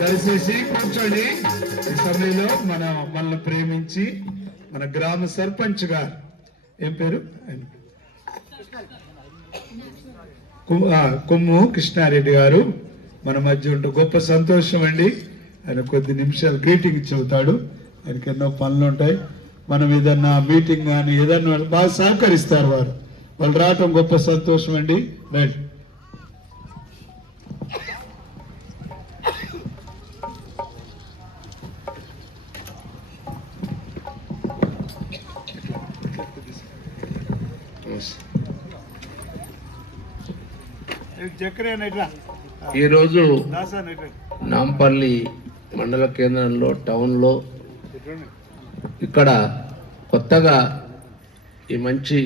దయచేసి కూర్చోండి. ఈ సమయంలో మనల్ని ప్రేమించి మన గ్రామ సర్పంచ్ గారు, ఏం పేరు, కొమ్ము కృష్ణారెడ్డి గారు మన మధ్య ఉంటూ గొప్ప సంతోషం అండి. ఆయన కొద్ది నిమిషాలు గ్రీటింగ్ చెబుతాడు. ఆయనకి ఎన్నో పనులు ఉంటాయి. మనం ఏదన్నా మీటింగ్ కానీ ఏదన్నా బాగా సహకరిస్తారు వాళ్ళు రావటం గొప్ప సంతోషం అండి. రైట్. ఈరోజు నాంపల్లి మండల కేంద్రంలో టౌన్లో ఇక్కడ కొత్తగా ఈ మంచి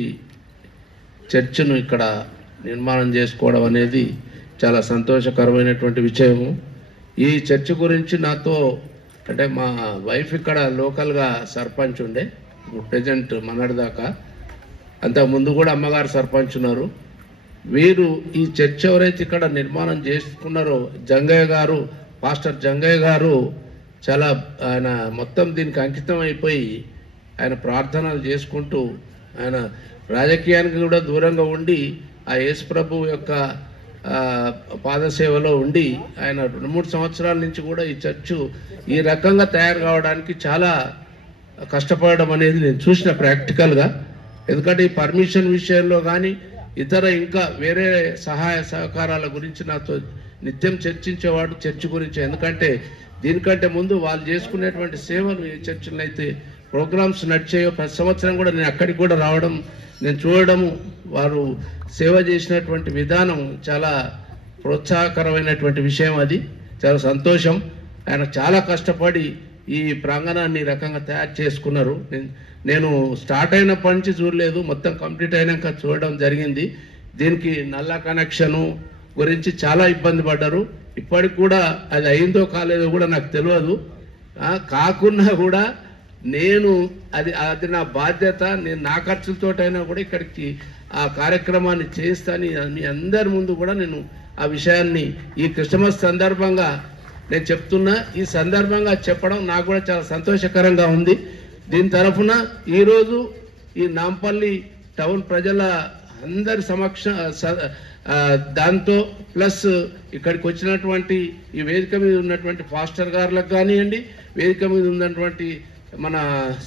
చర్చ్ను ఇక్కడ నిర్మాణం చేసుకోవడం అనేది చాలా సంతోషకరమైనటువంటి విషయము. ఈ చర్చ్ గురించి నాతో అంటే మా వైఫ్ ఇక్కడ లోకల్గా సర్పంచ్ ఉండే, ప్రెజెంట్ మొన్నటిదాకా, అంతకుముందు కూడా అమ్మగారు సర్పంచ్ ఉన్నారు. వీరు ఈ చర్చ్ ఎవరైతే ఇక్కడ నిర్మాణం చేసుకున్నారో జంగయ్య గారు, పాస్టర్ జంగయ్య గారు చాలా ఆయన మొత్తం దీనికి అంకితం అయిపోయి ఆయన ప్రార్థనలు చేసుకుంటూ ఆయన రాజకీయానికి కూడా దూరంగా ఉండి ఆ యేసుప్రభు యొక్క పాదసేవలో ఉండి ఆయన 2-3 సంవత్సరాల నుంచి కూడా ఈ చర్చు ఈ రకంగా తయారు కావడానికి చాలా కష్టపడడం అనేది నేను చూసిన ప్రాక్టికల్గా. ఎందుకంటే ఈ పర్మిషన్ విషయంలో కానీ ఇతర ఇంకా వేరే సహాయ సహకారాల గురించి నాతో నిత్యం చర్చించేవాడు చర్చ్ గురించి. ఎందుకంటే దీనికంటే ముందు వాళ్ళు చేసుకునేటువంటి సేవలు ఈ చర్చిలో అయితే ప్రోగ్రామ్స్ నడిచాయో ప్రతి సంవత్సరం కూడా నేను అక్కడికి కూడా రావడం, నేను చూడడము, వారు సేవ చేసినటువంటి విధానం చాలా ప్రోత్సాహకరమైనటువంటి విషయం. అది చాలా సంతోషం. ఆయన చాలా కష్టపడి ఈ ప్రాంగణాన్ని రకంగా తయారు చేసుకున్నారు. నేను స్టార్ట్ అయినప్పటి నుంచి చూడలేదు, మొత్తం కంప్లీట్ అయినాక చూడడం జరిగింది. దీనికి నల్ల కనెక్షను గురించి చాలా ఇబ్బంది పడ్డారు. ఇప్పటికి కూడా అది అయిందో కాలేదో కూడా నాకు తెలియదు. కాకున్నా కూడా నేను అది నా బాధ్యత. నేను నా ఖర్చులతోటైనా కూడా ఇక్కడికి ఆ కార్యక్రమాన్ని చేస్తాను. మీ అందరి ముందు కూడా నేను ఆ విషయాన్ని ఈ క్రిస్మస్ సందర్భంగా నేను చెప్తున్నా. ఈ సందర్భంగా చెప్పడం నాకు కూడా చాలా సంతోషకరంగా ఉంది. దీని తరఫున ఈరోజు ఈ నాంపల్లి టౌన్ ప్రజల అందరి దాంతో ప్లస్ ఇక్కడికి వచ్చినటువంటి ఈ వేదిక మీద ఉన్నటువంటి పాస్టర్ గారులకు కానివ్వండి, వేదిక మీద ఉన్నటువంటి మన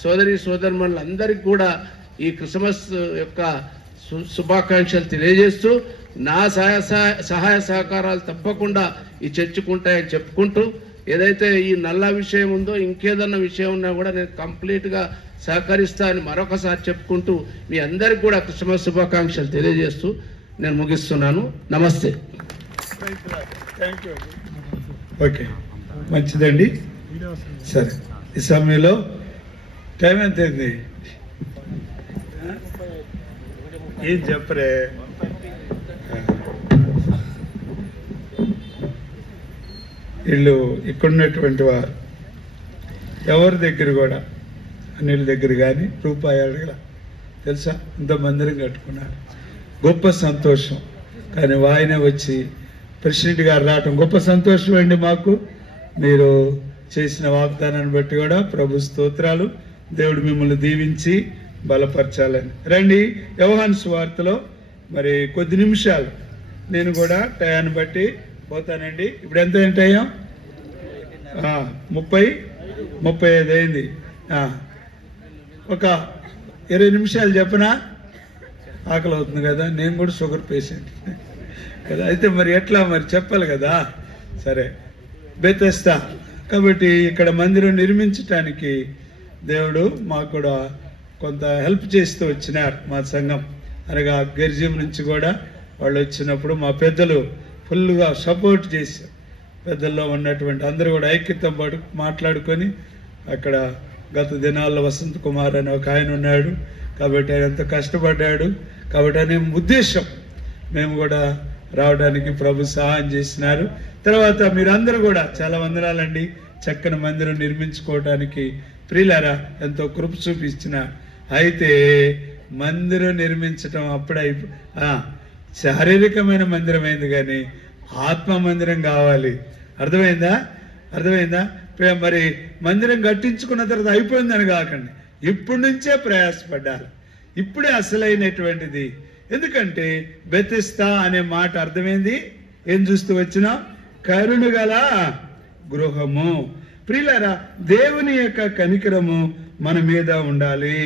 సోదరిమణులందరికీ కూడా ఈ క్రిస్మస్ యొక్క శుభాకాంక్షలు తెలియజేస్తూ నా సహాయ సహకారాలు తప్పకుండా ఈ చర్చకుంటాయని చెప్పుకుంటూ, ఏదైతే ఈ నల్ల విషయం ఉందో ఇంకేదన్నా విషయం ఉన్నా కూడా నేను కంప్లీట్గా సహకరిస్తా అని మరొకసారి చెప్పుకుంటూ మీ అందరికి కూడా క్రిస్మస్ శుభాకాంక్షలు తెలియజేస్తూ నేను ముగిస్తున్నాను. నమస్తే. ఓకే, మంచిదండి. సరే, ఈ సమయంలో టైం ఎంత అయింది? ఏం చెప్పరే? వీళ్ళు ఇక్కడున్నటువంటి వారు ఎవరి దగ్గర కూడా అనిల్ దగ్గర కానీ రూపాయి అడగల, తెలుసా? ఇంత మందిరం కట్టుకున్నారు, గొప్ప సంతోషం. కానీ ఆయనే వచ్చి ప్రెసిడెంట్ గారు రావటం గొప్ప సంతోషం అండి మాకు. మీరు చేసిన వాగ్దానాన్ని బట్టి కూడా ప్రభు స్తోత్రాలు. దేవుడు మిమ్మల్ని దీవించి బలపరచాలని. రండి, యోహాను సువార్తలో మరి కొద్ది నిమిషాలు నేను కూడా టయాన్ని బట్టి పోతానండి. ఇప్పుడు ఎంత టైం? 35 అయింది. ఒక 20 నిమిషాలు చెప్పనా? ఆకలి అవుతుంది కదా, నేను కూడా షుగర్ పేషెంట్ కదా, అయితే మరి ఎట్లా మరి చెప్పాలి కదా. సరే, బెతెస్దా కాబట్టి ఇక్కడ మందిరం నిర్మించటానికి దేవుడు మాకు కూడా కొంత హెల్ప్ చేస్తూ వచ్చినారు. మా సంఘం అనగా గెర్జియం నుంచి కూడా వాళ్ళు వచ్చినప్పుడు మా పెద్దలు ఫుల్గా సపోర్ట్ చేశారు. పెద్దల్లో ఉన్నటువంటి అందరూ కూడా ఐక్యత మాట్లాడుకొని అక్కడ గత దినాల్లో వసంత్ కుమార్ అని ఒక ఆయన ఉన్నాడు కాబట్టి ఆయన ఎంతో కష్టపడ్డాడు కాబట్టి అనే ఉద్దేశం మేము కూడా రావడానికి ప్రభు సహాయం చేసినారు. తర్వాత మీరందరూ కూడా చాలా వందనాలండి. చక్కని మందిరం నిర్మించుకోవడానికి ప్రియులారా ఎంతో కృప చూపించినారు. అయితే మందిరం నిర్మించటం అప్పుడే శారీరకమైన మందిరం అయింది కానీ ఆత్మ మందిరం కావాలి. అర్థమైందా? మరి మందిరం కట్టించుకున్న తర్వాత అయిపోయిందని కాకండి, ఇప్పటి నుంచే ప్రయాసపడ్డారు. ఇప్పుడే అసలైనటువంటిది. ఎందుకంటే బెతెస్దా అనే మాట అర్థమైంది. ఏం చూస్తూ వచ్చినా? కరుణ గల గృహము. ప్రియులారా, దేవుని యొక్క కనికరము మన మీద ఉండాలి.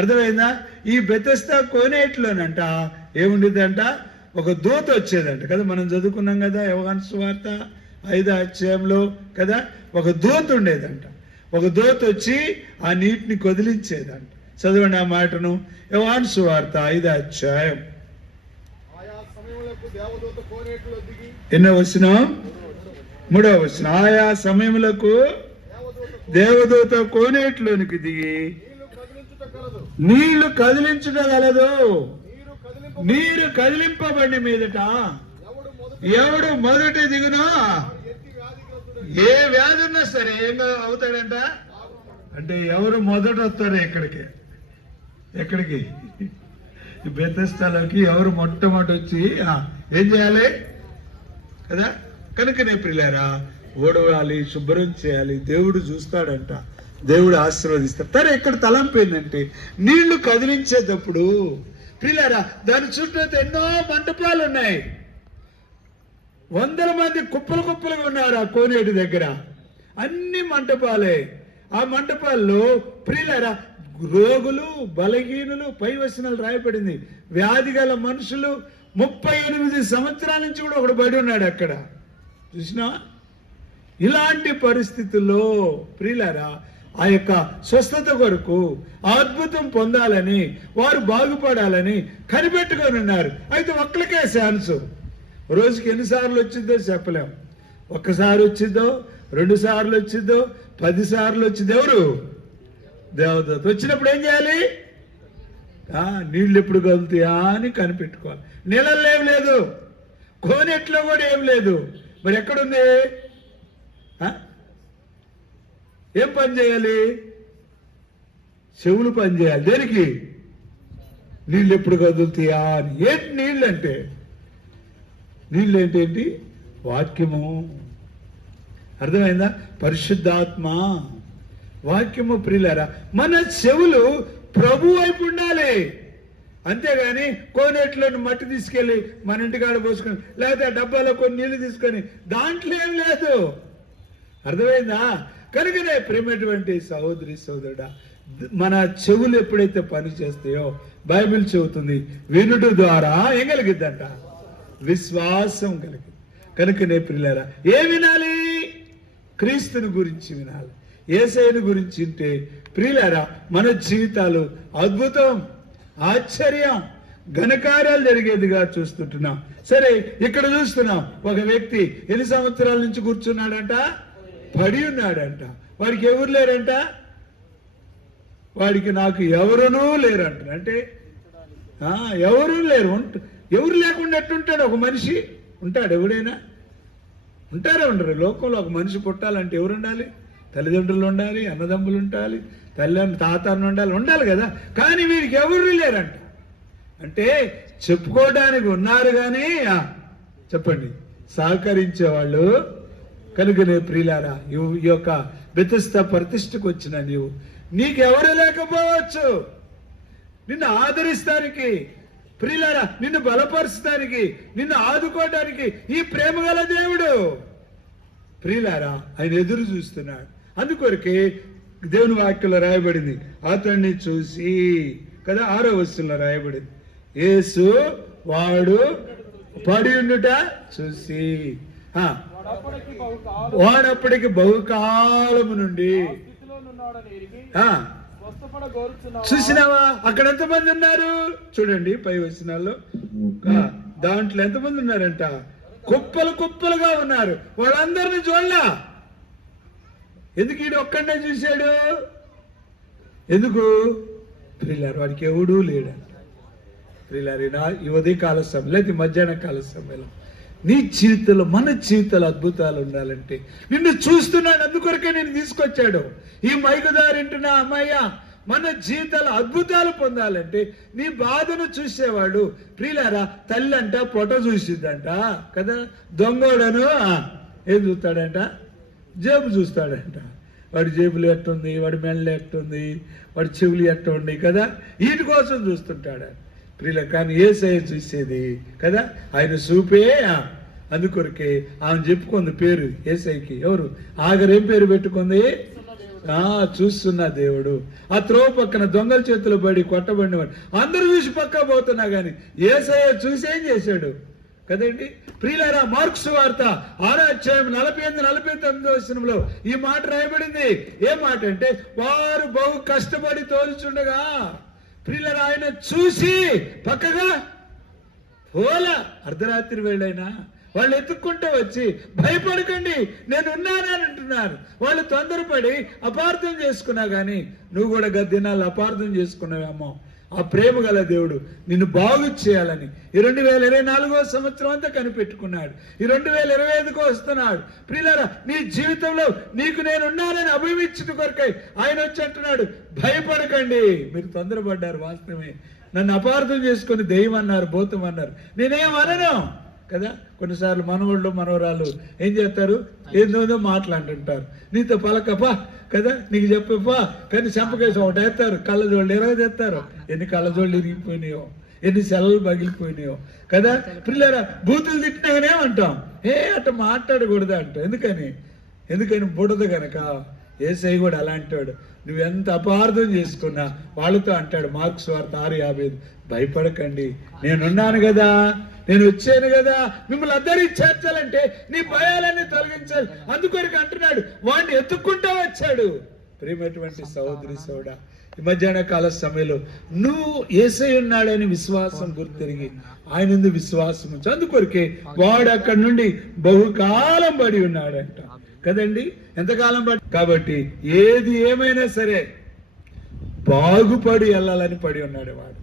అర్థమైందా? ఈ బెతెస్దా కోనేటిలోనంట ఏముండేదంట? ఒక దూత వచ్చేదంట కదా, మనం చదువుకున్నాం కదా యోహాను సువార్త 5వ అధ్యాయంలో కదా, ఒక దూత ఉండేదంట. ఒక దూత వచ్చి ఆ నీటిని కదిలించేదంట. చదవండి ఆ మాటను, యోహాను సువార్త 5వ అధ్యాయం. ఎన్నో వచనం? 3వ వచనం. ఆయా సమయములకు దేవదూత కోనేటిలోనికి దిగి నీళ్లు కదిలించగలదు. నీరు కదిలింపబడి మీదట ఎవడు మొదట దిగునో ఏ వ్యాధి ఉన్నా సరే ఏం అవుతాడంట అంటే ఎవరు మొదట వస్తారు ఎక్కడికి బెతెస్దాలోకి ఎవరు మొట్టమొదటి వచ్చి ఏం చేయాలి కదా. కనుకనే ప్రియులారా, ఓడవాలి, శుభ్రం చేయాలి. దేవుడు చూస్తాడంట, దేవుడు ఆశీర్వదిస్తాడు. తన ఎక్కడ తలంపోయిందంటే నీళ్లు కదిలించేటప్పుడు ప్రియులారా దాని చుట్టూ ఎన్నో మంటపాలు ఉన్నాయి. 100 మంది కుప్పలుగా ఉన్నారు ఆ కోనేటి దగ్గర. అన్ని మంటపాలే. ఆ మంటపాల్లో ప్రియులారా రోగులు, బలహీనులు, పై వచనాలు రాయబడింది, వ్యాధి గల మనుషులు 38 సంవత్సరాల నుంచి కూడా ఒకడు బడి ఉన్నాడు అక్కడ. చూసినా? ఇలాంటి పరిస్థితుల్లో ప్రియులారా ఆ యొక్క స్వస్థత కొరకు అద్భుతం పొందాలని, వారు బాగుపడాలని కనిపెట్టుకొని ఉన్నారు. అయితే ఒక్కరికే ఛాన్స్. రోజుకి ఎన్నిసార్లు వచ్చిందో చెప్పలేం. ఒక్కసారి వచ్చిందో, 2 సార్లు వచ్చిందో, 10 సార్లు వచ్చింది. ఎవరు? దేవదూత. వచ్చినప్పుడు ఏం చేయాలి? నీళ్ళు ఎప్పుడు కలుగుతాయా అని కనిపెట్టుకోవాలి. నీళ్ళల్లో ఏం లేదు, కోనేట్లో కూడా ఏం లేదు. మరి ఎక్కడుంది? ఏం పని చేయాలి? చెవులు పని చేయాలి. దేనికి? నీళ్ళు ఎప్పుడు కదులుతాయా అని. ఏంటి నీళ్ళు అంటే? నీళ్ళు ఏంటేంటి? వాక్యము. అర్థమైందా? పరిశుద్ధాత్మ వాక్యము. ప్రియులారా, మన చెవులు ప్రభు వైపు ఉండాలి. అంతేగాని కోనేటిలోని మట్టి తీసుకెళ్ళి మన ఇంటికాడ పోసుకొని, లేకపోతే ఆ డబ్బాలో కొన్ని నీళ్లు తీసుకొని, దాంట్లో ఏం లేదు. అర్థమైందా? కనుకనే ప్రేమటువంటి సహోదరి సోదరుడా, మన చెవులు ఎప్పుడైతే పని చేస్తాయో బైబిల్ చెబుతుంది వినుట ద్వారా ఏం కలిగిద్దంట? విశ్వాసం కలిగింది. కనుకనే ప్రియులారా, ఏ వినాలి? క్రీస్తుని గురించి వినాలి. యేసయ్యను గురించి వింటే ప్రియులారా మన జీవితాలు అద్భుతం, ఆశ్చర్యం, ఘనకార్యాలు జరిగేదిగా చూస్తుంటున్నాం. సరే, ఇక్కడ చూస్తున్నాం ఒక వ్యక్తి ఎన్ని సంవత్సరాల నుంచి కూర్చున్నాడంట? పడి ఉన్నాడంట. వాడికి ఎవరు లేరంట? వాడికి నాకు ఎవరునూ లేరంట. అంటే ఎవరు లేరు. ఎవరు లేకుండా ఎట్టుంటాడు ఒక మనిషి? ఉంటాడు ఎవడైనా? ఉంటారా? ఉండరు. లోకంలో ఒక మనిషి పుట్టాలంటే ఎవరు ఉండాలి? తల్లిదండ్రులు ఉండాలి, అన్నదమ్ములు ఉండాలి, తాత ఉండాలి కదా. కానీ వీడికి ఎవరు లేరంట. అంటే చెప్పుకోవడానికి ఉన్నారు కానీ చెప్పండి సహకరించేవాళ్ళు. కనుకనే ప్రియులారా, ఈ యొక్క బెతెస్దా ప్రతిష్టకు వచ్చిన నీకెవరు లేకపోవచ్చు నిన్ను ఆదరిస్తానికి, ప్రియులారా, నిన్ను బలపరచడానికి, నిన్ను ఆదుకోవడానికి ఈ ప్రేమ గల దేవుడు ప్రియులారా ఆయన ఎదురు చూస్తున్నాడు. అందుకొరకే దేవుని వాక్యంలో రాయబడింది, అతన్ని చూసి కదా 6వ వచనంలో రాయబడింది, యేసు వాడు పడి ఉండుట చూసి వాడప్పటికి బహుకాలము నుండి చూసినావా? అక్కడ ఎంతమంది ఉన్నారు చూడండి, పై వచనాల్లో దాంట్లో ఎంతమంది ఉన్నారంట? కుప్పలు కుప్పలుగా ఉన్నారు. వాళ్ళందరినీ చూడలా. ఎందుకు ఈడు ఒక్కడే చూశాడు? ఎందుకు? ప్రియులారు వాడికి ఎవడూ లేడంట. ప్రియులారు ఈ ఉదయకాల సమయంలో అయితే మధ్యాహ్న కాల సమయంలో నీ జీవితంలో, మన జీవితాలు అద్భుతాలు ఉండాలంటే నిన్ను చూస్తున్నాడు. అందుకొరకే నేను తీసుకొచ్చాడు. ఈ మైకుదారింటున్నా అమ్మాయ్య, మన జీవితాలు అద్భుతాలు పొందాలంటే నీ బాధను చూసేవాడు. ప్రియులారా, తల్లి అంట పొట చూసిద్దంట కదా, దొంగోడను ఏం చూస్తాడంట? జేబు చూస్తాడంట. వాడి జేబులు ఎట్టుంది, వాడి మెడలు ఎట్టుంది, వాడి చెవులు ఎట్టుంది కదా, వీటి కోసం చూస్తుంటాడు ప్రియుల. కానీ యేసయ్య చూసేది కదా ఆయన చూపే. అందుకొరకే ఆమె చెప్పుకుంది పేరు యేసయ్యకి. ఎవరు? ఆగరేం పేరు పెట్టుకుంది? చూస్తున్నా దేవుడు. ఆ త్రోవ పక్కన దొంగల చేతులు పడి కొట్టబడినవాడు అందరూ చూసి పక్క పోతున్నా గాని యేసయ్య చూసి ఏం చేశాడు కదండి. ప్రియులారా, మార్క్స్ వార్త 6వ అధ్యాయం 48-49 వచనంలో ఈ మాట రాయబడింది. ఏ మాట అంటే, వారు బహు కష్టపడి తోలుచుండగా ప్రియులారా ఆయన చూసి పక్కగా పోలా. అర్ధరాత్రి వేళైనా వాళ్ళు ఎత్తుక్కుంటూ వచ్చి, భయపడకండి నేను ఉన్నానని అంటున్నారు. వాళ్ళు తొందరపడి అపార్థం చేసుకున్నా కానీ నువ్వు కూడా గద్దినాలు అపార్థం చేసుకున్నావేమో. ఆ ప్రేమ గల దేవుడు నిన్ను బాగు చేయాలని ఈ 2024వ సంవత్సరం అంతా కనిపెట్టుకున్నాడు. ఈ 2025కు వస్తున్నాడు. ప్రియులారా, నీ జీవితంలో నీకు నేనున్నానని అభిమించిన కొరకై ఆయన వచ్చి అంటున్నాడు, భయపడకండి. మీరు తొందరపడ్డారు, వాస్తవమే. నన్ను అపార్థం చేసుకుని దెయ్యం అన్నారు, భూతం అన్నారు. నేనేమనను కదా. కొన్నిసార్లు మనవాళ్ళు మనవరాలు ఏం చేస్తారు? ఏదో మాట్లాడుతుంటారు. నీతో పలకపా కదా, నీకు చెప్పపా, కానీ చెంపకేసి ఒకటి వేస్తారు, కళ్ళజోళ్ళు 20 తెస్తారు. ఎన్ని కళ్ళజోళ్ళు ఇరిగిపోయినాయో, ఎన్ని సెలవులు పగిలిపోయినాయో కదా. పిల్లరా, బూతులు తిట్టినాగానే అంటాం, అట్ట మాట్లాడకూడదు అంటాం. ఎందుకని బుడదు గనక. యేసయ్య కూడా అలాంటాడు. నువ్వెంత అపార్థం చేసుకున్నా వాళ్ళతో అంటాడు, మార్క్స్ వార్త 6:55, భయపడకండి నేనున్నాను కదా, నేను వచ్చాను కదా, మిమ్మల్ని అందరికీ చేర్చాలంటే నీ భయాలన్నీ తొలగించాలి. అందుకొరకు అంటున్నాడు, వాడిని ఎత్తుక్కుంటూ వచ్చాడు. ప్రియమైనటువంటి సహోదరి సోడా, ఈ మధ్యాహ్న కాల సమయంలో నువ్వు యేసయ్య ఉన్నాడని విశ్వాసం గుర్తిరిగి ఆయన విశ్వాసం ఉంచు. అందుకొరకే వాడు అక్కడి నుండి బహుకాలం పడి ఉన్నాడంట కదండి. ఎంతకాలం పడి? కాబట్టి ఏది ఏమైనా సరే బాగుపడి వెళ్ళాలని పడి ఉన్నాడు వాడు.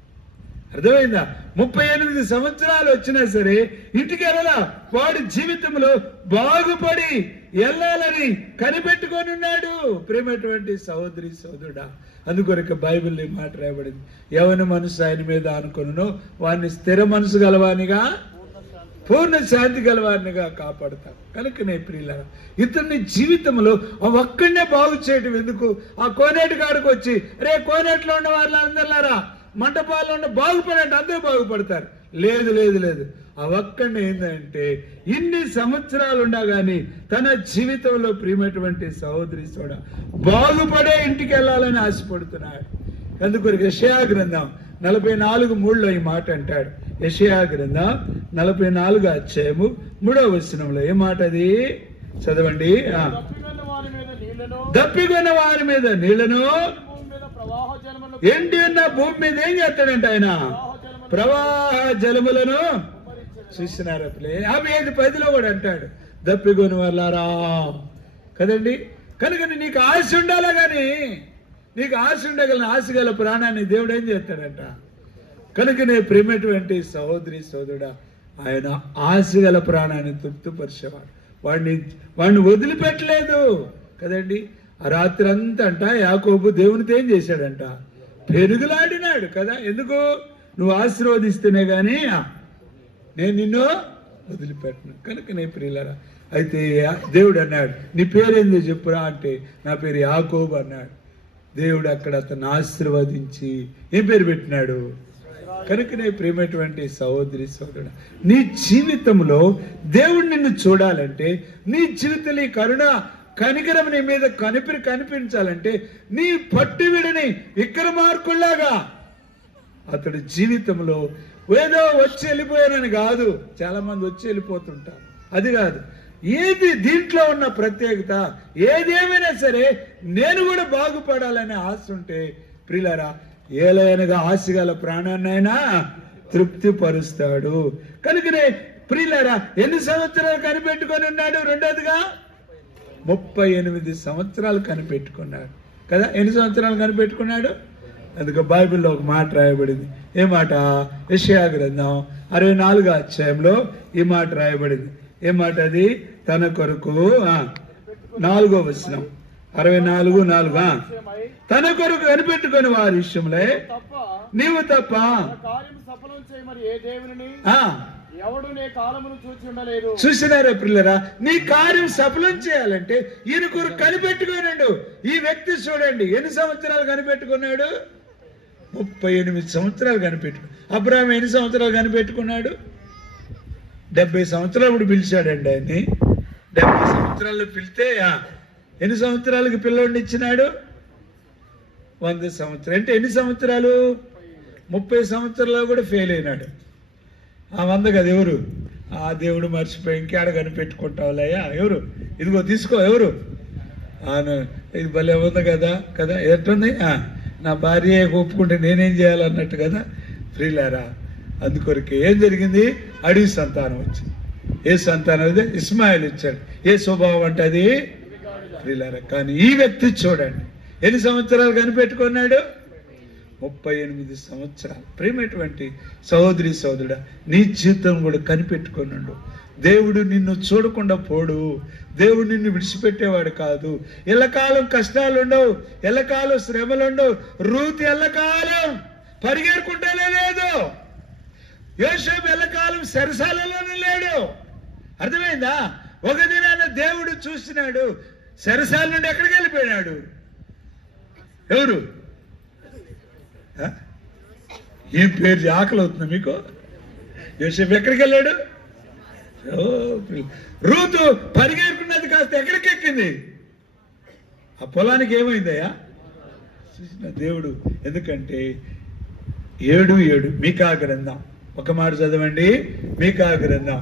అర్థమైందా? 38 సంవత్సరాలు వచ్చినా సరే ఇంటికి వెళ్ళాలా. వాడి జీవితంలో బాగుపడి వెళ్ళాలని కనిపెట్టుకొని ఉన్నాడు. ప్రేమటువంటి సహోదరి సోదరుడా, అందుకొరకు బైబిల్లో ఈ మాట రాయబడింది, ఎవరి మనసు ఆయన మీద అనుకొనునో వాడిని స్థిర మనసు గలవానిగా, పూర్ణ శాంతి గలవారినిగా కాపాడుతాను. కనుకనే ప్రియులారా, ఇతని జీవితంలో ఆ ఒక్కడనే బాగు చేయడం ఎందుకు? ఆ కోనేటి కాడికి వచ్చి, రే కోనేటిలో ఉన్న వాళ్ళందరిలారా మంటపాల్లో ఉన్న బాగుపడండి, అందరూ బాగుపడతారు. లేదు. ఆ ఒక్కడిని ఏంటంటే ఇన్ని సంవత్సరాలు ఉండగాని తన జీవితంలో ప్రియమైనటువంటి సహోదరి సోడా బాగుపడే ఇంటికి వెళ్ళాలని ఆశపడుతున్నాడు. అందుకొరకు యెషయా గ్రంథం 44:3లో ఈ మాట అంటాడు. యెషయా గ్రంథం 44వ అధ్యాయము 3వ వచనంలో ఏ మాట అది? చదవండి. దప్పికొన్న వారి మీద నీళ్లను, ఎండి ఉన్న భూమి మీద ఏం చేస్తాడంట ఆయన? ప్రవాహ జలములను. చూసినారా? 5:10లో కూడా అంటాడు, దప్పికొని వాళ్ళారా కదండి. కనుక నీకు ఆశ ఉండాలా, కానీ నీకు ఆశ ఉండగల ఆశ గల ప్రాణాన్ని దేవుడు ఏం చేస్తాడంట? కనుకనే ప్రేమటువంటి సహోదరి సోదరుడా, ఆయన ఆశ గల ప్రాణాన్ని తృప్తిపరిచేవాడు. వాడిని వదిలిపెట్టలేదు కదండి. ఆ రాత్రి అంతా అంట యాకోబు దేవునితో ఏం చేశాడంట? పెరుగులాడినాడు కదా. ఎందుకు? నువ్వు ఆశీర్వదిస్తేనే కానీ నేను నిన్ను వదిలిపెట్టను. కనుక నేను ప్రియులరా, అయితే దేవుడు అన్నాడు, నీ పేరేందో చెప్పురా అంటే నా పేరు యాకోబు అన్నాడు. దేవుడు అక్కడ అతను ఆశీర్వదించి ఏం పేరు పెట్టినాడు? కనుకనే ప్రియమైనటువంటి సహోదరి సోదరుడు, నీ జీవితంలో దేవుడు నిన్ను చూడాలంటే, నీ జీవితంలో ఈ కరుణ కనికరం నీ మీద కనిపించాలంటే, నీ పట్టు విడని విక్రమార్కుల్లాగా అతడు జీవితంలో ఏదో వచ్చి వెళ్ళిపోయానని కాదు. చాలా మంది వచ్చి వెళ్ళిపోతుంటారు, అది కాదు. ఏది దీంట్లో ఉన్న ప్రత్యేకత, ఏదేమైనా సరే నేను కూడా బాగుపడాలనే ఆశ ఉంటే ప్రియులారా, ఏలైనగా ఆశ గల ప్రాణాన్నైనా తృప్తి పరుస్తాడు. కనుకనే ప్రియులారా, ఎన్ని సంవత్సరాలు కనిపెట్టుకొని ఉన్నాడు? రెండోదిగా 38 సంవత్సరాలు కనిపెట్టుకున్నాడు కదా. ఎన్ని సంవత్సరాలు కనిపెట్టుకున్నాడు? అందుకే బైబిల్లో ఒక మాట రాయబడింది. ఏ మాట? యెషయా గ్రంథం 64వ అధ్యాయంలో ఈ మాట రాయబడింది. ఏ మాట అది? తన కొరకు 4వ వచనం, 64:4. తన కొరకు కనిపెట్టుకుని వారి విషయంలో నీవు తప్ప చూసినారా పిల్లరా? నీ కార్యం సఫలం చేయాలంటే ఈయన కొరకు కనిపెట్టుకున్నాడు. ఈ వ్యక్తి చూడండి, ఎన్ని సంవత్సరాలు కనిపెట్టుకున్నాడు? 38 సంవత్సరాలు కనిపెట్టుకున్నాడు. అబ్రాహాం ఎన్ని సంవత్సరాలు కనిపెట్టుకున్నాడు? 70 సంవత్సరాలు ఇప్పుడు పిలిచాడండి ఆయన్ని. 70 సంవత్సరాలు పిలితే ఎన్ని సంవత్సరాలకి పిల్లోడిని ఇచ్చినాడు? 100 సంవత్సరాలు. అంటే ఎన్ని సంవత్సరాలు? 30 సంవత్సరాలు కూడా ఫెయిల్ అయినాడు. ఆ 100 కదా. ఎవరు? ఆ దేవుడు మర్చిపోయి ఇంకేడ కనిపెట్టుకుంటావులయ్యా. ఎవరు? ఇదిగో తీసుకో. ఎవరు? ఇది భలే ఉంది కదా కదా. ఎట్టుంది? నా భార్య ఒప్పుకుంటే నేనేం చేయాలన్నట్టు కదా. ప్రియులారా, అందుకొరకు ఏం జరిగింది? అడవి సంతానం వచ్చింది. ఏ సంతానం? అది ఇస్మాయిల్ ఇచ్చాడు. ఏ స్వభావం అంటే అది? ప్రియులారా, కానీ ఈ వ్యక్తి చూడండి, ఎన్ని సంవత్సరాలు కనిపెట్టుకున్నాడు? 38 సంవత్సరాలు. ప్రేమటువంటి సహోదరి సహోదరుడా, నీ జీవితం కూడా కనిపెట్టుకున్నాడు. దేవుడు నిన్ను చూడకుండా పోడు. దేవుడు నిన్ను విడిచిపెట్టేవాడు కాదు. ఎల్లకాలం కష్టాలు ఉండవు, ఎల్లకాలం శ్రమలు ఉండవు. రూతు ఎల్లకాలం పరిగెడుకుంటేనే లేదు. యోసేపు ఎల్లకాలం చెరసాలలోనే లేడు. అర్థమైందా? ఒక దినాన దేవుడు చూసినాడు, చెరసాల నుండి ఎక్కడికి వెళ్ళిపోయినాడు? ఎవరు? ఏం పేరు? ఆకలి అవుతుంది మీకు? యోసేపు ఎక్కడికి వెళ్ళాడు? రూతు పరిగెడుకున్నది కాస్త ఎక్కడికి ఎక్కింది? ఆ పొలానికి ఏమైందయ్యా? చూసిన దేవుడు. ఎందుకంటే 7:7 మీకా గ్రంథం, ఒక మాట చదవండి. మీకా గ్రంథం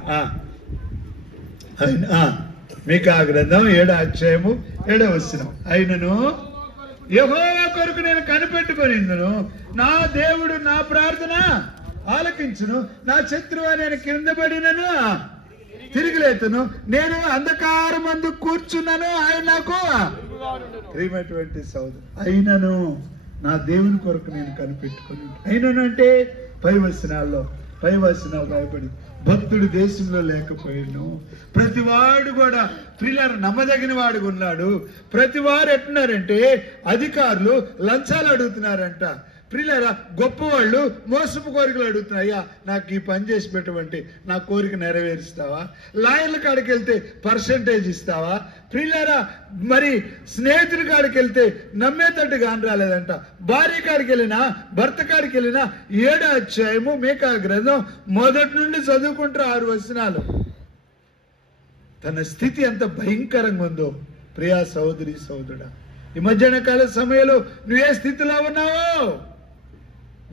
మీకా గ్రంథం 7వ అధ్యాయము 7వ వచనం. అయినను యెహోవా కొరకు నేను కనిపెట్టుకొనిందును, నా దేవుడు నా ప్రార్థన ఆలకించును, నా శత్రువు నేను కింద పడినను తిరిగి లేతును, నేను అంధకారమందు కూర్చున్నాను, ఆయన నాకు ప్రియమైనటువంటి సోదరు. అయినను నా దేవుని కొరకు నేను కనిపెట్టుకుని. అయినను అంటే పై వచనాలు రాయబడి, భక్తుడు దేశంలో లేకపోయాను. ప్రతివాడు కూడా ప్రియులారా నమ్మదగిన వాడుగా ఉన్నాడు. ప్రతి వారు ఎట్టున్నారంటే అధికారులు లంచాలు అడుగుతున్నారంట. ప్రియులారా గొప్పవాళ్ళు మోసపు కోరికలు అడుగుతున్నారు. అయ్యా నాకు ఈ పని చేసి పెట్టమంటే నా కోరిక నెరవేరుస్తావా? లాయర్ల కాడికి వెళ్తే పర్సంటేజ్ ఇస్తావా? ప్రియులారా మరి స్నేహితుడి కాడికి వెళ్తే నమ్మేటట్టు కాని రాలేదంట. భార్య కాడికి వెళ్ళినా భర్త కాడికి వెళ్ళినా 7వ అధ్యాయము మీకా గ్రంథం మొదటి నుండి చదువుకుంటారు 6 వచనాలు. తన స్థితి ఎంత భయంకరంగా ఉందో ప్రియా సహోదరి సహోదరుడా, ఈ మధ్యాహ్న కాల సమయంలో నువ్వు ఏ స్థితిలో ఉన్నావో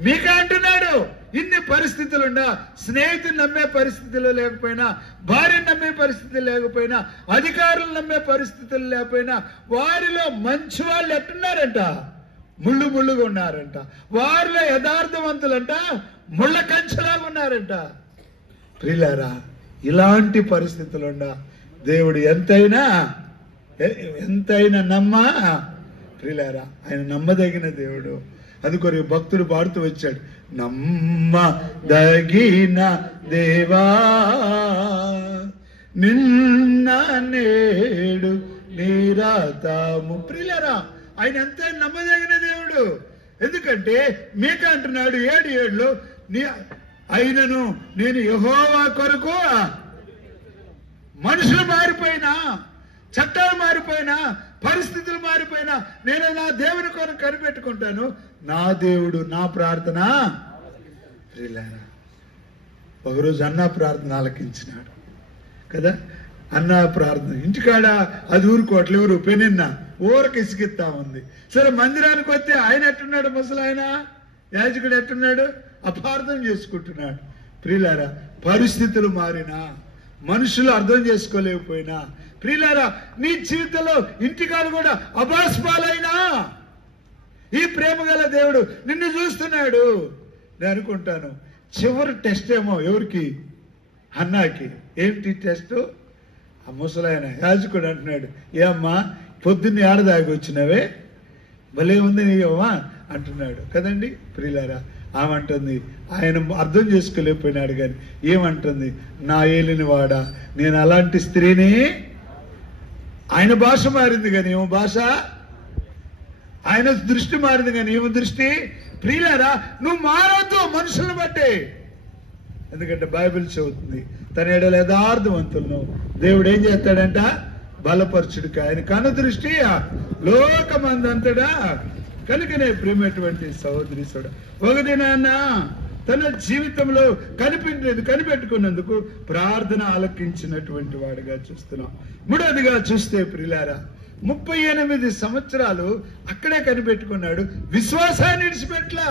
మీకా అంటున్నాడు. ఇన్ని పరిస్థితులుండా, స్నేహితులు నమ్మే పరిస్థితులు లేకపోయినా, భార్యను నమ్మే పరిస్థితులు లేకపోయినా, అధికారులు నమ్మే పరిస్థితులు లేకపోయినా, వారిలో మంచి వాళ్ళు ఎట్టున్నారంట? ముళ్ళుగా ఉన్నారంట. వారిలో యథార్థవంతులంట ముళ్ళ కంచెలాగా ఉన్నారంట. ప్రియులారా, ఇలాంటి పరిస్థితులుండా దేవుడు ఎంతైనా నమ్మా ప్రియులారా, ఆయన నమ్మదగిన దేవుడు. అందుకొరకు భక్తుడు పాడుతూ వచ్చాడు, నమ్మదగిన దేవా నిన్న నేడు నిరతము. ప్రియులారా, ఆయన ఎంత నమ్మదగిన దేవుడు. ఎందుకంటే మీకా అంటున్నాడు 7:7లో, అయినను నేను యెహోవా కొరకు మనుషులు మారిపోయినా, చట్టాలు మారిపోయినా, పరిస్థితులు మారిపోయినా నేను నా దేవుని కొరకు కనిపెట్టుకుంటాను. నా దేవుడు నా ప్రార్థన ప్రియులారా, ఒకరోజు అన్నా ప్రార్థన ఆలకించినాడు కదా. అన్నా ప్రార్థన ఇంటికాడ అది ఊరుకోవట్లే, ఎవరు పెనిన్న ఊరకు ఇసుకిస్తా ఉంది. సరే మందిరానికి వస్తే ఆయన ఎట్టున్నాడు, ముసలు ఆయన యాజకుడు ఎట్టున్నాడు, అపార్థం చేసుకుంటున్నాడు. ప్రియులారా, పరిస్థితులు మారినా, మనుషులు అర్థం చేసుకోలేకపోయినా, ప్రియులారా నీ జీవితంలో ఇంటికాడ కూడా అభాస్పాలైనా ఈ ప్రేమ గల దేవుడు నిన్ను చూస్తున్నాడు. నేను అనుకుంటాను చివరి టెస్ట్ ఏమో ఎవరికి, అన్నాకి. ఏంటి టెస్ట్? ఆ ముసలాయన యాజకుడు అంటున్నాడు, ఏ అమ్మా పొద్దున్నే ఆడదాగి వచ్చినవే, భలే ఉంది నీవమ్మా అంటున్నాడు కదండి. ప్రియులారా, ఆమె అంటుంది, ఆయన అర్థం చేసుకోలేకపోయినాడు కానీ ఏమంటుంది, నా ఏలిని వాడా, నేను అలాంటి స్త్రీని. ఆయన భాష మారింది కానీ ఏమో భాష, ఆయన దృష్టి మారింది కానీ ఏమో దృష్టి. ప్రియులారా, నువ్వు మారవద్దు మనుషులను బట్టి. ఎందుకంటే బైబిల్ చెబుతుంది, తన ఎడల యథార్థవంతులను దేవుడు ఏం చేస్తాడంట, బలపరచుడికి. ఆయన కను దృష్టి లోకమందంతటా. కనుకనే ప్రేమటువంటి సహోదరి సోడ ఒకటి నాన్న తన జీవితంలో కనిపెట్టుకున్నందుకు ప్రార్థన ఆలకించినటువంటి వాడిగా చూస్తున్నాం. మూడోదిగా చూస్తే ప్రియులారా, 38 సంవత్సరాలు అక్కడే కనిపెట్టుకున్నాడు, విశ్వాసాన్ని విడిచిపెట్లా.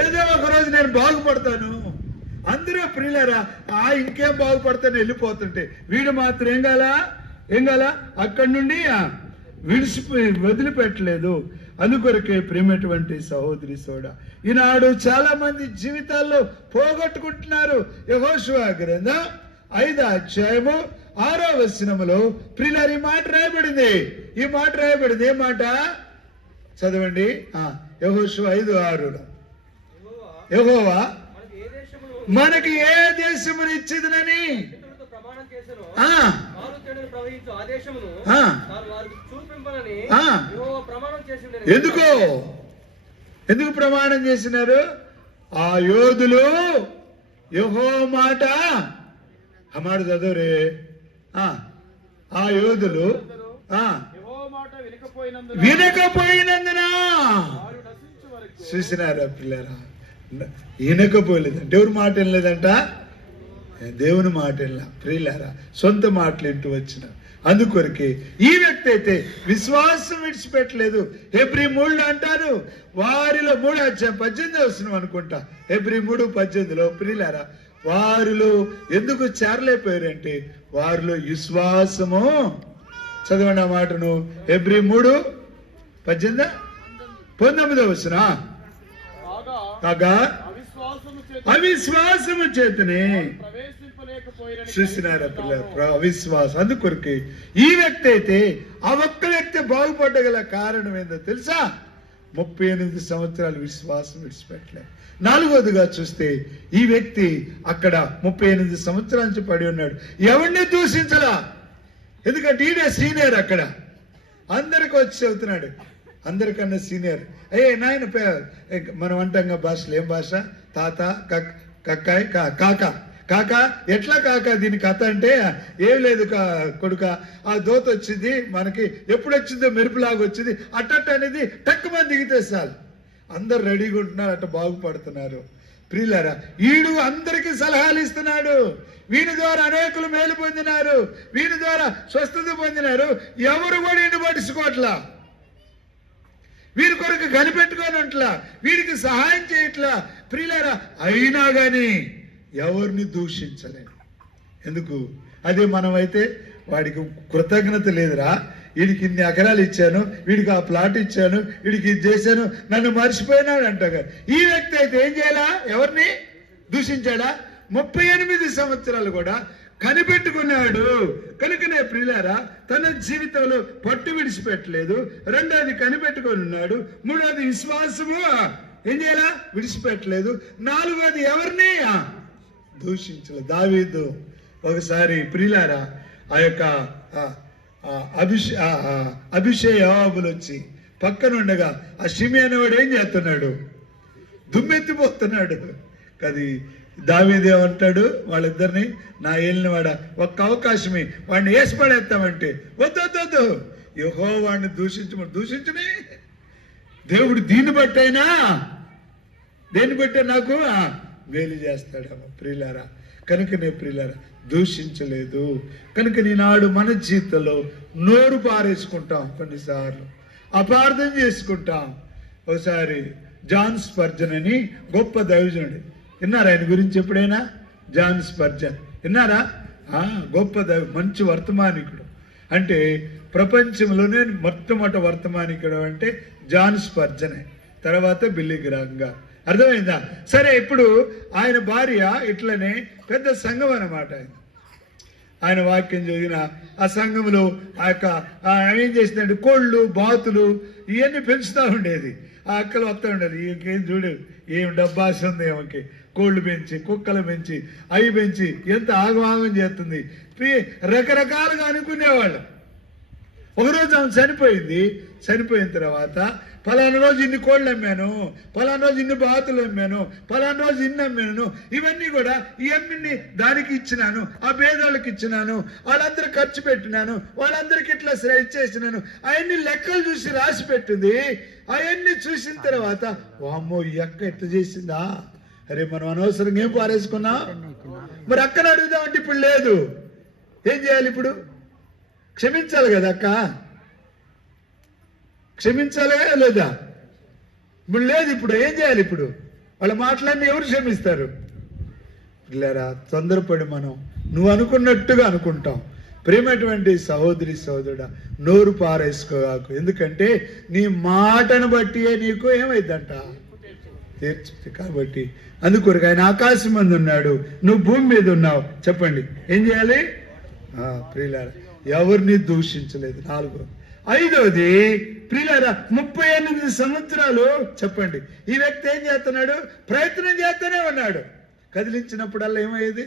ఏదో ఒక రోజు నేను బాగుపడతాను అందరూ ప్రియులారా ఇంకేం బాగుపడతాను వెళ్ళిపోతుంటే, వీడు మాత్రం ఏం గాల అక్కడి నుండి వదిలిపెట్టలేదు. అందుకొరకే ప్రేమటువంటి సహోదరి సోడ ఈనాడు చాలా మంది జీవితాల్లో పోగొట్టుకుంటున్నారు. యెహోషువ గ్రంథం 5వ అధ్యాయము 6వ వచనములో ప్రియులారా ఈ మాట రాయబడింది. ఏ మాట చదవండి. యెహోషువ 5:6 యెహోవా మనకి ఏ దేశమును ఇచ్చిదనని ఎందుకు ప్రమాణం చేసినారు? ఆ యోధులు యెహోవా మాట చదవరే. ఆ యోధులు వినకపోయినందున చూసినారా పిల్లరా, వినకపోలేదంటే ఎవరి మాట వినలేదంట, దేవుని మాట వినలా. ప్రియులారా, సొంత మాటలు ఇంటూ వచ్చిన. అందుకొరకే ఈ వ్యక్తి అయితే విశ్వాసం విడిచిపెట్టలేదు. హెబ్రీ 3 అంటారు, వారిలో 3వ అధ్యాయం 18వ వచనం అనుకుంటా, హెబ్రీ 3:18 ప్రియులారా వారిలో ఎందుకు చేరలేకపోయారంటే వారిలో విశ్వాసము. చదవండి ఆ మాటను, హెబ్రీ 3:18-19 వచనం. కాగా అవిశ్వాసము చేతనే చూసినారా పిల్లలు, అవిశ్వాసం. అందుకొరికి ఈ వ్యక్తి అయితే ఆ ఒక్క వ్యక్తి బాగుపడగల కారణం ఏందో తెలుసా? 38 సంవత్సరాలు విశ్వాసం విడిచిపెట్టలేదు. 4వదిగా చూస్తే ఈ వ్యక్తి అక్కడ 38 సంవత్సరాల నుంచి పడి ఉన్నాడు, ఎవరిని దూషించలా. ఎందుకంటే ఈయన సీనియర్, అక్కడ అందరికి వచ్చి చెబుతున్నాడు, అందరికన్నా సీనియర్. నాయన మనం అంటాంగా భాషలో ఏం భాష, తాత కక్కాయ్ కాక ఎట్లా కాక దీని కథ అంటే ఏం లేదు కొడుక, ఆ దోత వచ్చింది మనకి, ఎప్పుడు వచ్చిందో మెరుపులాగా వచ్చింది అట్ట అనేది టక్కుమని దిగితే చాలు అందరు రెడీగా ఉంటున్నారు, అట్ట బాగుపడుతున్నారు. ప్రియులారా, వీడు అందరికీ సలహాలు ఇస్తున్నాడు, వీని ద్వారా అనేకులు మేలు పొందినారు, వీని ద్వారా స్వస్థత పొందినారు. ఎవరు కూడా ఇంటి పట్టించుకోవట్లా, వీరి కొరకు కనిపెట్టుకొని ఉంటలా, వీరికి సహాయం చేయట్లా. ప్రియులారా, అయినా కానీ ఎవరిని దూషించలేదు. ఎందుకు? అదే మనమైతే వాడికి కృతజ్ఞత లేదురా, వీడికి ఇన్ని ఎకరాలు ఇచ్చాను, వీడికి ఆ ప్లాట్ ఇచ్చాను, వీడికి ఇది చేశాను, నన్ను మర్చిపోయినాడు అంటారు. ఈ వ్యక్తి అయితే ఏం చేయాలా? ఎవరిని దూషించాడా? 38 సంవత్సరాలు కూడా కనిపెట్టుకున్నాడు. కనుకనే ప్రియులారా, తన జీవితంలో పట్టు విడిచిపెట్టలేదు. రెండోది కనిపెట్టుకొని ఉన్నాడు. మూడోది విశ్వాసము ఏం చేయాలా? విడిచిపెట్టలేదు. 4వది ఎవరిని దూషించలేదు. దావీదు ఒకసారి ప్రియులారా ఆ యొక్క అభిషేయాబులు వచ్చి పక్కనుండగా ఆ షిమి అనేవాడు ఏం చేస్తున్నాడు? దుమ్మెత్తిపోతున్నాడు. అది దావీదు ఏమంటాడు వాళ్ళిద్దరిని, నా ఏలిన వాడ ఒక్క అవకాశమే, వాడిని వేసి పడేస్తామంటే వద్దు, యెహోవాని దూషించమని. దూషించమే దేవుడు దీన్ని బట్టైనా దేన్ని బట్టి నాకు మేలు చేస్తాడేమో. ప్రియులారా, కనుకనే ప్రియులారా దూషించలేదు. కనుక ఈనాడు మన జీవితంలో నోరు పారేసుకుంటాం, కొన్నిసార్లు అపార్థం చేసుకుంటాం. ఒకసారి జాన్ స్పర్జన్ అని గొప్ప దైవజనుడు, విన్నారా ఆయన గురించి ఎప్పుడైనా? జాన్ స్పర్జన్ విన్నారా? గొప్ప మంచి వర్తమానికుడు. అంటే ప్రపంచంలోనే మొట్టమొదటి వర్తమానికుడు అంటే జాన్ స్పర్జనే, తర్వాత బిల్లీ గ్రాహం గారు. అర్థమైందా? సరే, ఇప్పుడు ఆయన భార్య ఇట్లనే పెద్ద సంఘం అన్నమాట. ఆయన వాక్యం చదివిన ఆ సంఘంలో ఏం చేసిందంటే కోళ్ళు, బాతులు ఇవన్నీ పెంచుతూ ఉండేది. ఆ అక్కలు వస్తూ ఉండేది, ఇంకేం చూడేది, ఏం డబ్బాస ఉంది ఆమెకి. కోళ్ళు పెంచి, కుక్కలు పెంచి, అవి పెంచి ఎంత ఆగమాగం చేస్తుంది. రకరకాలుగా అనుకునేవాళ్ళు. ఒకరోజు ఆమె చనిపోయింది. చనిపోయిన తర్వాత ఫలానా రోజు ఇన్ని కోళ్ళు అమ్మాను, ఫలానా రోజు ఇన్ని బాతులు అమ్మాను, ఫలానా రోజు ఇన్ని అమ్మాను, ఇవన్నీ కూడా ఈ అమ్మిని దానికి ఇచ్చినాను, ఆ పేదోళ్ళకి ఇచ్చినాను, వాళ్ళందరూ ఖర్చు పెట్టినాను, వాళ్ళందరికీ ఇట్లా ఇచ్చేసినాను, అవన్నీ లెక్కలు చూసి రాసి పెట్టింది. అవన్నీ చూసిన తర్వాత వామ్మో ఈ అక్క ఎట్లా చేసిందా, అరే మనం అనవసరంగా ఏం పారేసుకున్నా. మరి అక్కను అడుగుదామంటే ఇప్పుడు లేదు. ఏం చేయాలి ఇప్పుడు? క్షమించాలి కదా అక్క, క్షమించాలి లేదా? ఇప్పుడు లేదు. ఇప్పుడు ఏం చేయాలి? ఇప్పుడు వాళ్ళ మాటలన్నీ ఎవరు క్షమిస్తారు? లేరా, తొందరపడి మనం నువ్వు అనుకున్నట్టుగా అనుకుంటాం. ప్రేమటువంటి సహోదరి సహోదరుడా, నోరు పారేసుకోగాకు. ఎందుకంటే నీ మాటను బట్టి నీకు ఏమైందంట తీర్చుతుంది. కాబట్టి అందుకొరకు ఆయన ఆకాశం మంది ఉన్నాడు, నువ్వు భూమి మీద ఉన్నావు. చెప్పండి ఏం చేయాలి? ప్రియులారా, ఎవరిని దూషించలేదు. 4. 5వది ప్రియులారా, 38 సంవత్సరాలు చెప్పండి ఈ వ్యక్తి ఏం చేస్తున్నాడు? ప్రయత్నం చేస్తూనే ఉన్నాడు. కదిలించినప్పుడల్లా ఏమయ్యేది?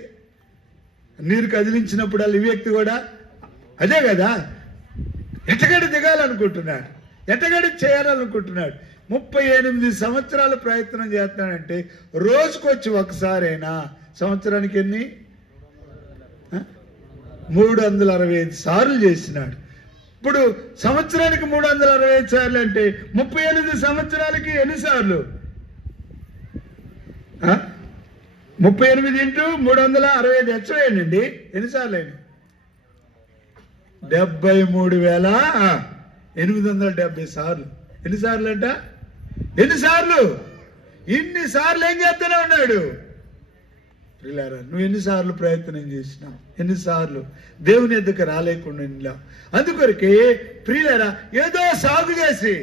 నీరు కదిలించినప్పుడల్లా ఈ వ్యక్తి కూడా అదే కదా, ఎట్టగడి దిగాలనుకుంటున్నాడు, ఎట్టగడి చేయాలనుకుంటున్నాడు. 38 సంవత్సరాలు ప్రయత్నం చేస్తానంటే రోజుకొచ్చి ఒకసారైనా, సంవత్సరానికి ఎన్ని? 365 సార్లు చేసినాడు. ఇప్పుడు సంవత్సరానికి 365 సార్లు అంటే 38 సంవత్సరాలకి ఎన్నిసార్లు? 38 ఇంటూ 365 హెచ్చవేయండి, ఎన్నిసార్లు అయినా? 73,870 సార్లు. ఎన్నిసార్లు అంట? ఎన్నిసార్లు? ఇన్నిసార్లు ఏం చేస్తూనే ఉన్నాడు. ప్రియులారా, నువ్వు ఎన్నిసార్లు ప్రయత్నం చేసినావు? ఎన్నిసార్లు దేవుని ఎద్దుకు రాలేకుండా ఇలా? అందుకొరకే ప్రియులారా, ఏదో సాగు చేసి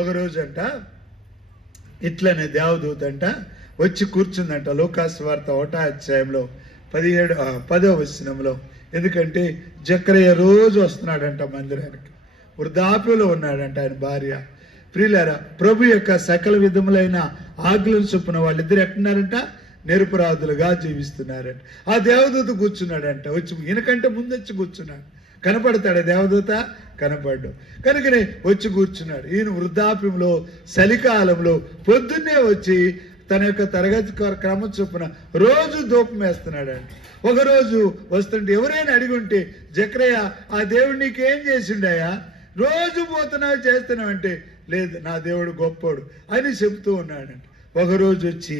ఒకరోజు అంట ఇట్లనే దేవదూత అంట వచ్చి కూర్చుందంట. లోకాసు వార్త 1వ అధ్యాయంలో 10వ వచనంలో. ఎందుకంటే జకరియా రోజు వస్తున్నాడంట మందిరానికి, వృద్ధాప్యంలో ఉన్నాడంట ఆయన భార్య. ప్రియులారా, ప్రభు యొక్క సకల విధములైన ఆజ్ఞలను చొప్పున వాళ్ళిద్దరు ఎట్టున్నారంట? నిరపరాధులుగా జీవిస్తున్నారంట. ఆ దేవదూత కూర్చున్నాడంట, వచ్చి ఈయనకంటే ముందు వచ్చి కూర్చున్నాడు. కనపడతాడు దేవదూత? కనపడ్డు. కనుకనే వచ్చి కూర్చున్నాడు. ఈయన వృద్ధాప్యంలో చలికాలంలో పొద్దున్నే వచ్చి తన యొక్క తరగతి క్రమం చొప్పున రోజు ధూపం వేస్తున్నాడంట. ఒకరోజు వస్తుంటే ఎవరైనా అడిగి ఉంటే, జకరియా ఆ దేవుడు నీకేం చేసిండాయా, రోజు పోతున్నావు చేస్తున్నావు అంటే, లేదు నా దేవుడు గొప్పోడు అని చెప్తూ ఉన్నాడంట. ఒకరోజు వచ్చి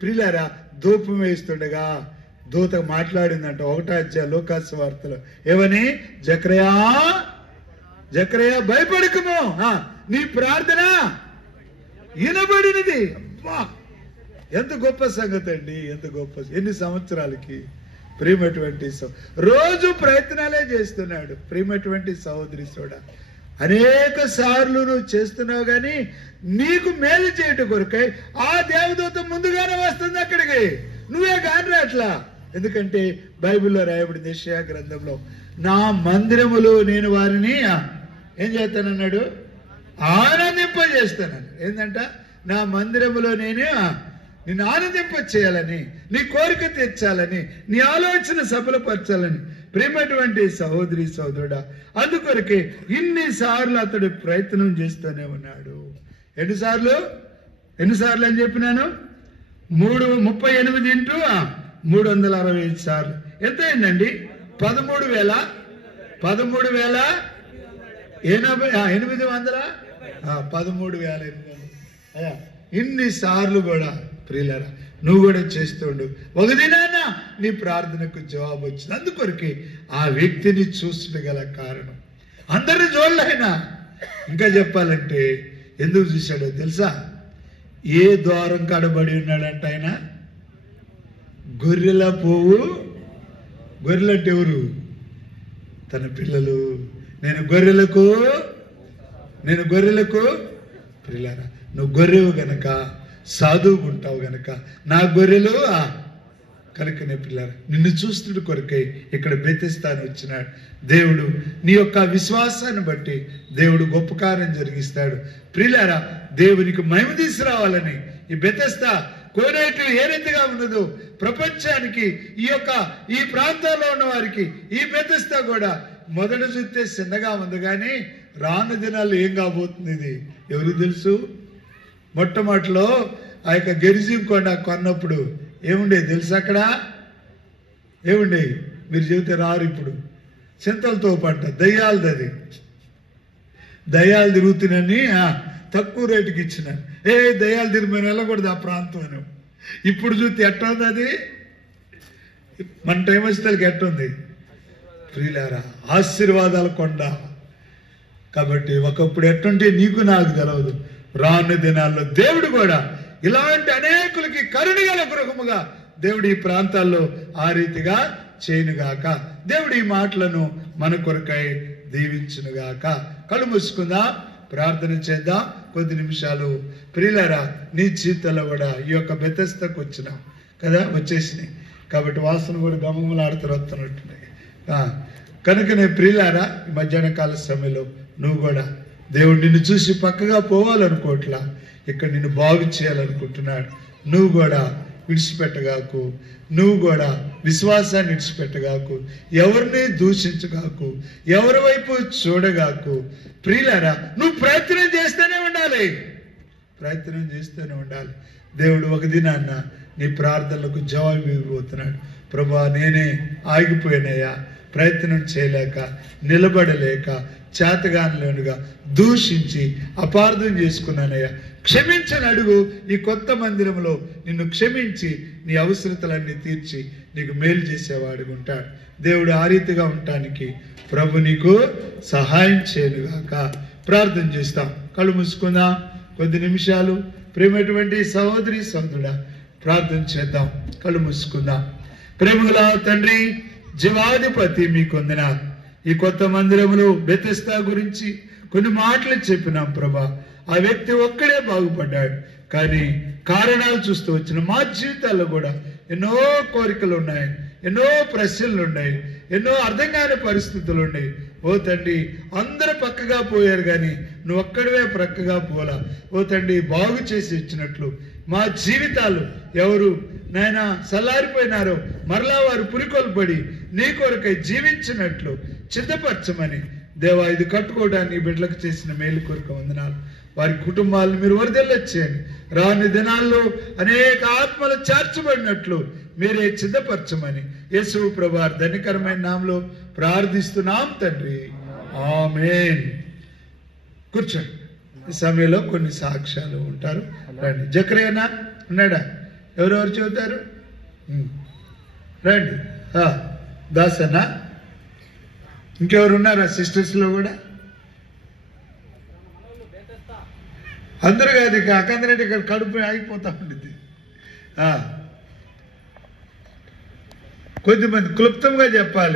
ప్రియులారా ధూపం వేస్తుండగా దూత మాట్లాడిందంట 1వ అధ్యాయం లోకాసు వార్తలో. ఏమని? జకరియా జకరియా భయపడకము, నీ ప్రార్థన వినబడినది. అబ్బా, ఎంత గొప్ప సంగతి అండి, ఎంత గొప్ప. ఎన్ని సంవత్సరాలకి ప్రియమైనటువంటి రోజు ప్రయత్నాలే చేస్తున్నాడు. ప్రియమైనటువంటి సహోదరి సోడా, అనేక సార్లు నువ్వు చేస్తున్నావు, కానీ నీకు మేలు చేయటం కొరకై ఆ దేవదూత ముందుగానే వస్తుంది అక్కడికి, నువ్వే కాని అట్లా. ఎందుకంటే బైబిల్లో రాయబడింది యెషయా గ్రంథంలో, నా మందిరములో నేను వారిని ఏం చేస్తానన్నాడు? ఆనందింపజేస్తానన్నాడు. ఏంటంట? నా మందిరములో నేనే నిన్ను ఆనందింప చేయాలని, నీ కోరిక తీర్చాలని, నీ ఆలోచన సఫలపరచాలని. ప్రేమటువంటి సహోదరి సహోదరుడా, అందుకొరకే ఇన్నిసార్లు అతడు ప్రయత్నం చేస్తూనే ఉన్నాడు. ఎన్నిసార్లు అని చెప్పినాను? 38 ఇంటూ 365 సార్లు. ఎంత అయిందండి? 13,800 13,800 అయ్యా ఇన్నిసార్లు కూడా ప్రియులరా నువ్వు కూడా చేస్తుండు, ఒక దినాన నీ ప్రార్థనకు జవాబు వచ్చింది. అందుకొరకే ఆ వ్యక్తిని చూస్తుండ గల కారణం అందరిని చూడలేనా. ఇంకా చెప్పాలంటే ఎందుకు చూశాడో తెలుసా? ఏ ద్వారం కడబడి ఉన్నాడంట ఆయన? గొర్రెల పువ్వు. గొర్రెలంటే ఎవరు? తన పిల్లలు. నేను గొర్రెలకు ప్రియులారా, నువ్వు గొర్రెవు గనక సాధువుకుంటావు గనక నా గొర్రెలు కనుకనే పిల్లారా నిన్ను చూస్తున్న కొరకై ఇక్కడ బెతెస్తాను వచ్చినాడు దేవుడు. నీ యొక్క విశ్వాసాన్ని బట్టి దేవుడు గొప్ప కార్యం జరిగిస్తాడు. ప్రియులారా, దేవునికి మహిమ తీసుకురావాలని ఈ బెతెస్తా కోనేటి ఏ రీతిగా ఉన్నదో ప్రపంచానికి ఈ ప్రాంతాల్లో ఉన్న వారికి ఈ బెతెస్తా కూడా మొదట చూస్తే చిన్నగా ఉంది, కానీ రాను దినాల్లో ఏం కాబోతుంది ఇది ఎవరికి తెలుసు? మొట్టమొదటిలో ఆ యొక్క గెరిజీం కొండ కొన్నప్పుడు ఏముండేది తెలుసు? అక్కడ ఏముండేవి? మీరు చెబితే రారు. ఇప్పుడు చింతలతో పంట దయ్యాలది. దయ్యాలు తిరుగుతున్నాయని తక్కువ రేటుకి ఇచ్చినాను. దయ్యాలు తిరిగి వెళ్ళకూడదు ఆ ప్రాంతం అని. ఇప్పుడు చూస్తే ఎట్టుంది అది? మన టైం వచ్చేసరికి ఎట్టుంది? ప్రియులారా, ఆశీర్వాదాల కొండ. కాబట్టి ఒకప్పుడు ఎట్టుంటే నీకు నాకు తెలవదు. రాను దినాల్లో దేవుడు కూడా ఇలాంటి అనేకులకి కరుణగల గృహముగా దేవుడు ఈ ప్రాంతాల్లో ఆ రీతిగా చేయనుగాక. దేవుడు ఈ మాటలను మన కొరకై దీవించునుగాక. కళ్ళు మూసుకుందాం, ప్రార్థన చేద్దాం కొద్ది నిమిషాలు. ప్రియులారా, నీ జీవితంలో కూడా ఈ యొక్క బెతెస్తకు వచ్చినాం కదా, వచ్చేసినాయి కాబట్టి వాసన కూడా గమగమలాడుతూ వస్తున్నట్టున్నాయి. కనుకనే ప్రియులారా, ఈ మధ్యాహ్న కాల సమయంలో నువ్వు కూడా దేవుడు నిన్ను చూసి పక్కగా పోవాలనుకోవట్లా, ఇక్కడ నిన్ను బాగు చేయాలనుకుంటున్నాడు. నువ్వు కూడా విడిచిపెట్టగాకు, నువ్వు కూడా విశ్వాసాన్ని విడిచిపెట్టగాకు, ఎవరిని దూషించగాకు, ఎవరి వైపు చూడగాకు. ప్రియులారా, నువ్వు ప్రయత్నం చేస్తూనే ఉండాలి. దేవుడు ఒక దినాన్న నీ ప్రార్థనలకు జవాబు ఇవ్వబోతున్నాడు. ప్రభువా, నేనే ఆగిపోయానయ్యా, ప్రయత్నం చేయలేక, నిలబడలేక, చేతగానలేనుగా దూషించి అపార్థం చేసుకున్నానయ్యా, క్షమించని అడుగు. ఈ కొత్త మందిరంలో నిన్ను క్షమించి నీ అవసరతలన్నీ తీర్చి నీకు మేలు చేసేవాడుగా ఉంటాడు. దేవుడు ఆ రీతిగా ఉండటానికి ప్రభు నీకు సహాయం చేయనుగాక. ప్రార్థన చేస్తాం, కళ్ళు మూసుకుందాం కొద్ది నిమిషాలు. ప్రేమటువంటి సహోదరి సహోదరుడా, ప్రార్థన చేద్దాం, కళ్ళు మూసుకుందాం. ప్రేమగల తండ్రి, జీవాధిపతి, మీకు వందనాలు. ఈ కొత్త మందిరములో బెతెస్తా గురించి కొన్ని మాటలు చెప్పినాం ప్రభా. ఆ వ్యక్తి ఒక్కడే బాగుపడ్డాడు, కానీ కారణాలు చూస్తూ వచ్చిన మా జీవితాల్లో కూడా ఎన్నో కోరికలు ఉన్నాయి, ఎన్నో ప్రశ్నలు ఉన్నాయి, ఎన్నో అర్థం కాని పరిస్థితులు ఉన్నాయి. ఓ తండ్రి, అందరూ పక్కగా పోయారు కానీ నువ్వు ఒక్కడవే ప్రక్కగా పోలా. ఓ తండ్రి, బాగు చేసి ఇచ్చినట్లు మా జీవితాలు ఎవరు నాయన సల్లారిపోయినారో మరలా వారు పురికొల్పడి నీ కొరకై జీవించినట్లు సిద్ధపరచమని దేవా, ఇది కట్టుకోవడానికి బిడ్డలకు చేసిన మేలు కొరకు వందనాలు. వారి కుటుంబాలను మీరు వరదల్లొచ్చేయండి. రాని దినాల్లో అనేక ఆత్మలు చేర్చబడినట్లు మీరే సిద్ధపరచమని యేసు ప్రభువారి ధన్యకరమైన నామములో ప్రార్థిస్తున్నాం తండ్రి, ఆమేన్. కూర్చోండి. ఈ సమయంలో కొన్ని సాక్ష్యాలు ఉంటారు. రండి. జకరియనా ఉన్నాడా? ఎవరెవరు చెబుతారు? రండి. దాసన్నా, ఇంకెవరు ఉన్నారా సిస్టర్స్లో కూడా? అందరూ కాదు, ఇక అకందరెడ్డి ఇక్కడ కడుపు ఆగిపోతా ఉండేది. కొద్దిమంది క్లుప్తంగా చెప్పాలి.